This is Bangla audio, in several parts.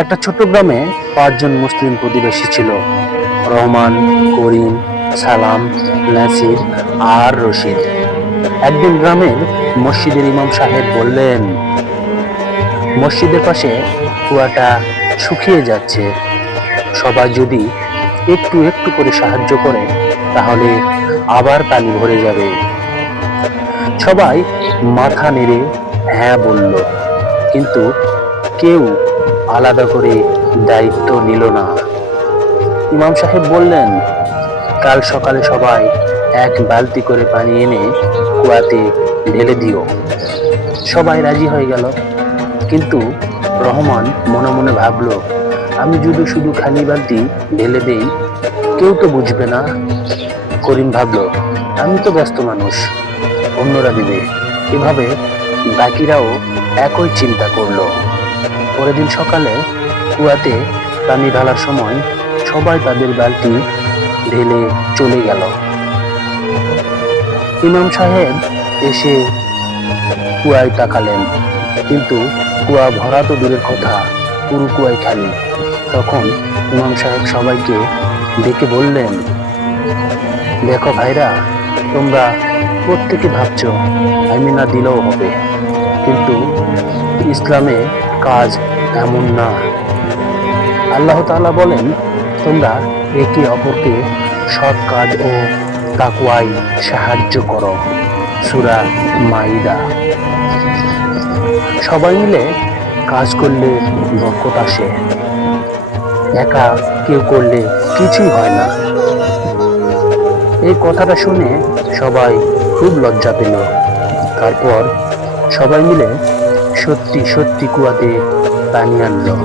একটা ছোট্ট গ্রামে 5 জন মুসলিম প্রতিবেশী ছিল: রহমান, করিম, সালাম, নাসির আর রশিদ। একদিন গ্রামের মসজিদের ইমাম সাহেব বললেন, মসজিদের পাশে কুয়াটা শুকিয়ে যাচ্ছে, সবাই যদি একটু একটু করে সাহায্য করে তাহলে আবার পানি ভরে যাবে। সবাই মাথা নেড়ে হ্যাঁ বলল, কিন্তু কেউ আলাদা করে দায়িত্ব নিল না। ইমাম সাহেব বললেন, কাল সকালে সবাই এক বালতি করে পানি এনে কুয়াতে ঢেলে দিও। সবাই রাজি হয়ে গেল, কিন্তু রহমান মনে মনে ভাবলো, আমি যদি শুধু খালি বালতি ঢেলে দেই কেউ তো বুঝবে না। করিম ভাবলো, আমি তো ব্যস্ত মানুষ, অন্যরা দিবে। এভাবে বাকিরাও একই চিন্তা করলো। পরের দিন সকালে কুয়াতে পানি ঢালার সময় সবাই তাদের বালতি ঢেলে চলে গেল। ইমাম সাহেব এসে কুয়ায় তাকালেন, কিন্তু কুয়া ভরা তো দূরের কথা, পুরো কুয়ায় খালি। তখন ইমাম সাহেব সবাইকে ডেকে বললেন, দেখো ভাইরা, তোমরা প্রত্যেকে ভাবছো আমি না দিলেও হবে, কিন্তু ইসলামে কাজ এমন না। আল্লাহ তাআলা বলেন, তোমরা একে অপরকে সৎ কাজ ও তাকওয়ায় সাহায্য করো। সূরা মাইদা। সবাই মিলে কাজ করলে বরকত আসে, একা কেউ করলে কিছুই হয় না। এই কথাটা শুনে সবাই খুব লজ্জা পেল। তারপর সবাই মিলে সত্যি সত্যি কুয়াতে পানি আনলো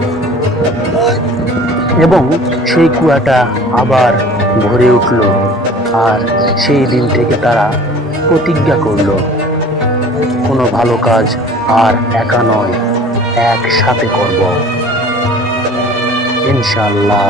এবং সেই কুয়াটা আবার ভরে উঠল। আর সেই দিন থেকে তারা প্রতিজ্ঞা করলো, কোনো ভালো কাজ আর একা নয়, একসাথে করব, ইনশাআল্লাহ।